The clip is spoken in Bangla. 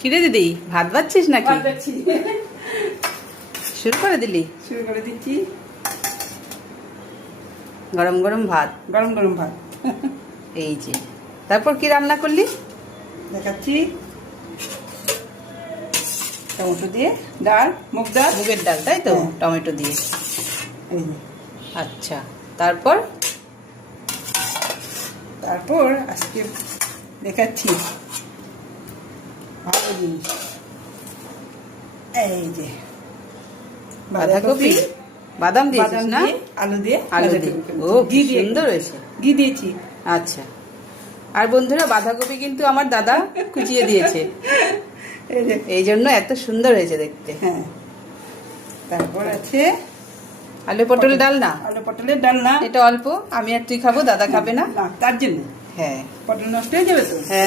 কিরে দিদি, ভাত বাচ্ছিস নাকি? ভাত বাচ্ছি। শুরু করে দিলি? শুরু করে দিচ্ছি। গরম গরম ভাত। গরম গরম ভাত। এই যে, তারপর কি রান্না করলি দেখাচ্ছি। টমেটো দিয়ে ডাল, মুগ ডাল, মুগের ডাল, তাই তো? হ্যাঁ। টমেটো দিয়ে। এই যে। আচ্ছা, তারপর? তারপর আজকে দেখাচ্ছি ভালো জিনিস। এই যে বাঁধাকপি, বাদাম দিয়েছিস না? আলু দিয়ে, আলু দিয়ে। ও, কি সুন্দর হয়েছে। ঘি দিয়েছি। আচ্ছা, আর বন্ধুরা, বাঁধাকপি কিন্তু আমার দাদা কুচিয়ে দিয়েছে, এই যে। এই জন্য এত সুন্দর হয়েছে দেখতে। হ্যাঁ, তারপর আছে আলু পটল ডাল না? আলু পটলের ডাল না, এটা অল্প, আমি আর তুই খাবো, দাদা খাবে না। তার জন্য। হ্যাঁ পটল নষ্ট হয়ে যাবে তো। হ্যাঁ।